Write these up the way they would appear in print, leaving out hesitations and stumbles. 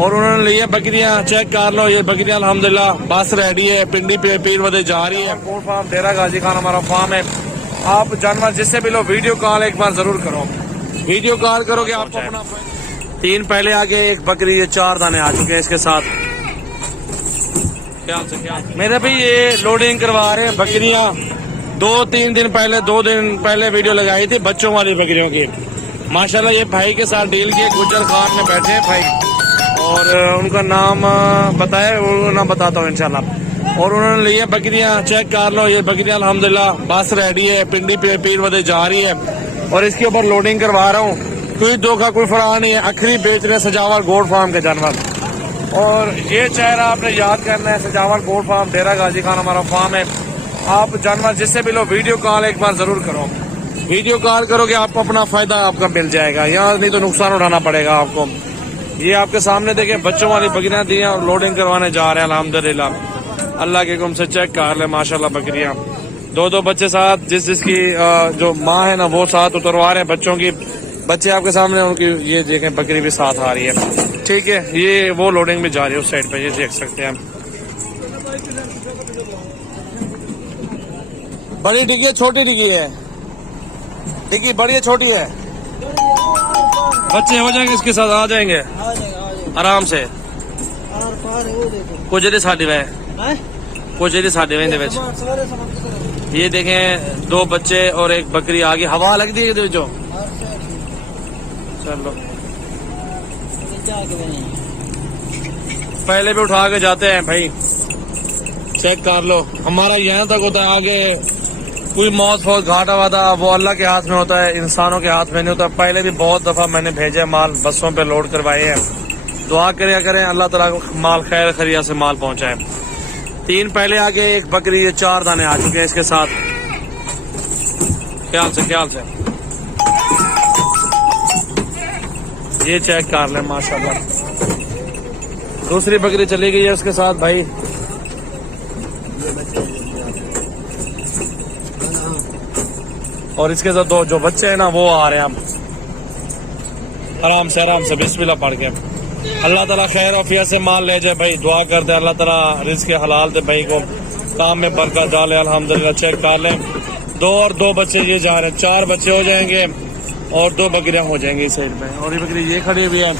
और उन्होंने लिया बकरियां। चेक कर लो, ये बकरियां अल्हम्दुलिल्लाह बस रेडी है, पिंडी पे पीर बदे जा रही है। गोट फार्म डेरा गाजी खान हमारा फार्म है। आप जानवर जिससे भी लो वीडियो कॉल एक बार जरूर करो, वीडियो कॉल करोगे आपको अपना। 3 पहले आगे एक बकरी, ये 4 दाने आ चुके हैं इसके साथ। क्या मेरे भी ये लोडिंग करवा रहे हैं बकरियां। 2-3 दिन पहले, 2 दिन पहले वीडियो लगाई थी बच्चों वाली बकरियों की। माशाल्लाह ये भाई के साथ डील किए, गुज्जर खान में बैठे हैं भाई, और उनका नाम बताया, वो नाम बताता हूँ इंशाल्लाह। और उन्होंने लिया बकरियां। चेक कर लो, ये बकरियां अल्हम्दुलिल्लाह बस रेडी है, पिंडी पे पीर बदे जा रही है। और इसके ऊपर लोडिंग करवा रहा हूँ, कोई धोखा कोई फरार नहीं है। अखरी बेच रहे सजावल गोट फार्म के जानवर। और ये चेहरा आपने याद करना है, सजावल गोट फार्म डेरा गाजी खान हमारा फार्म है। आप जानवर जिससे भी लो वीडियो कॉल एक बार जरूर करो, वीडियो कॉल करोगे आपको अपना फायदा आपका मिल जाएगा, यहाँ नहीं तो नुकसान उठाना पड़ेगा आपको। ये आपके सामने देखे बच्चों वाली बकरियां दी हैं और लोडिंग करवाने जा रहे हैं अल्हम्दुलिल्लाह। अल्लाह के हुक्म से चेक कर ले, माशाल्लाह बकरियां 2-2 बच्चे साथ, जिसकी जो माँ है ना वो साथ उतरवा रहे हैं बच्चों की। बच्चे आपके सामने, उनकी ये देखें बकरी भी साथ आ रही है। ठीक है, ये वो लोडिंग भी जा रही है उस साइड पे, ये देख सकते हैं। बड़ी डिग्गी है, छोटी डिग्गी है? डिग्गी बड़ी है, छोटी है? बच्चे हो जाएंगे इसके साथ, आ जाएंगे आराम से। कुछ साढ़े वे कुछ साढ़े वे ये देखें 2 बच्चे और एक बकरी आगे। हवा लग दी है जो, चलो पहले भी उठा के जाते हैं भाई। चेक कर लो, हमारा यहाँ तक होता है, आगे कोई मौत फौत घाटा वादा वो अल्लाह के हाथ में होता है, इंसानों के हाथ में नहीं होता। पहले भी बहुत दफा मैंने भेजे माल, बसों पे लोड करवाए हैं। दुआ करें अल्लाह ताला को माल खैर खरिया से माल पहुंचाए। 3 पहले आगे एक बकरी, ये 4 दाने आ चुके हैं इसके साथ। ख्याल से ये चेक कर लें, माशाल्लाह। दूसरी बकरी चली गई है उसके साथ भाई। और इसके साथ 2 जो बच्चे हैं ना वो आ रहे हैं अब। आराम से बिस्मिल्लाह पढ़ के। अल्लाह ताला खैर औफियत से माल ले जाए भाई। दुआ करते हैं अल्लाह ताला रिज़्क़ हलाल दे भाई को, काम में बरकत डाले अल्हम्दुलिल्लाह। चेक कर लें, 2 और 2 बच्चे ये जा रहे हैं, 4 बच्चे हो जाएंगे और 2 बकरियां हो जाएंगी इस साइड में। और ये बकरी ये खड़ी हुई है।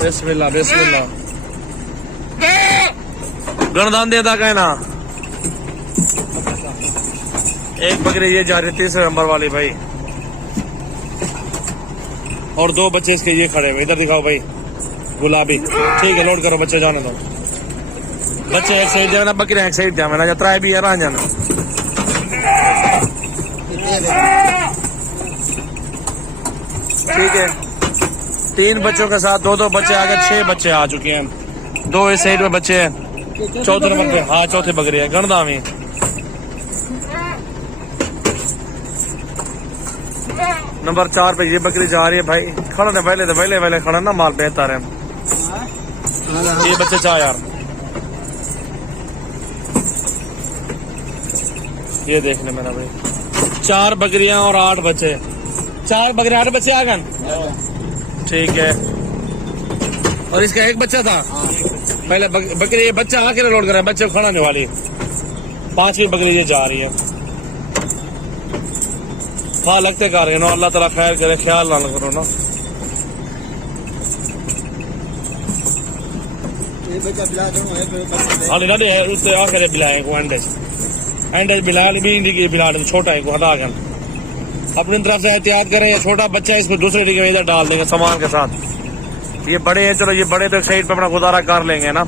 बिस्मिल्लाह गर्दान दे दा कहना। एक बकरी ये जा रही है 3 नंबर वाली भाई, और 2 बच्चे इसके ये खड़े हुए। इधर दिखाओ भाई, गुलाबी। ठीक है, लोड करो, बच्चे जाने दो। बच्चे एक साइड जाना, बकरी एक साइड जाना, या त्राई भी है रह जाना। ठीक है, 3 बच्चों के साथ 2-2 बच्चे आ गए, 6 बच्चे आ चुके हैं। 2 इस साइड में बच्चे हैं, 4थे नंबर पे। हाँ, 4थे बकरी है गणदामी। नंबर 4 पे ये बकरी जा रही है भाई। खड़ा ने पहले खड़ा ना, माल बेहतर है। ये बच्चे 4 यार, ये देखने मेरा भाई 4 बकरियां और 8 बच्चे। 4 बकरियां 8 बच्चे आ गए। ठीक है, और इसका एक बच्चा था पहले बकरी। ये बच्चा आके लोड कर रहा है, बच्चे खड़ा नहीं वाली। 5वीं बकरी ये जा रही है। हाँ, लगते कर रहे ना, अल्लाह ताला खैर करे, ख्याल ना करो ना। हाली है उससे आखिर बिलाए को एंडेज बिलाल भी इंडी बिलाल छोटा है को हटा कर अपनी तरफ से एहतियात करें। या छोटा बच्चा है इसमें दूसरे डिगे में इधर डाल देंगे सामान के साथ। ये बड़े हैं, चलो ये बड़े तो साइड पे अपना गुजारा कर लेंगे ना।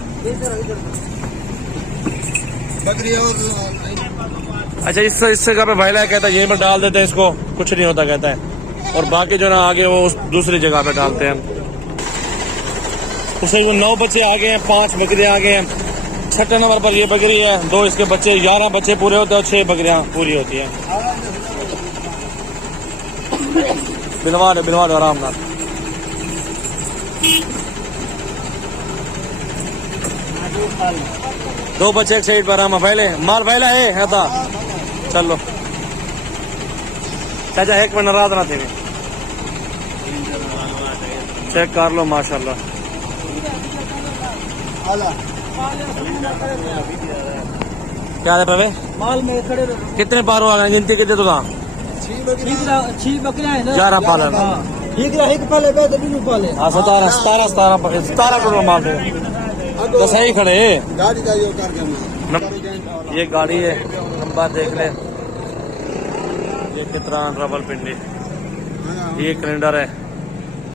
अच्छा, इससे का भाईला कहता है ये में डाल देते हैं, इसको कुछ नहीं होता कहता है। और बाकी जो ना आगे वो दूसरी जगह पे डालते हैं। उससे वो 9 बच्चे आ गए हैं, 5 बकरियां आ गए हैं। 6ठे नंबर पर ये बकरी है, 2 इसके बच्चे, 11 बच्चे पूरे होते हैं और 6 बकरियां पूरी होती हैं। बिलवा दो आराम नाल। दो बच्चे एक साइड पर हम पहले माल पहला है था। चलो चाचा एक मिनट रात ना थे चेक कर लो माशाल्लाह। क्या है पवे माल में खड़े कितने पारो आ गए गिनती कितने तुला 6 बकरियां है ना 11 पालन एक पाले पे तो बिनु पाले 17 करोड़ माल दे तो सही खड़े गाड़ी का यो करके ये गाड़ी है नंबर देख ले ये कितना रबल पिंडी ये कैलेंडर है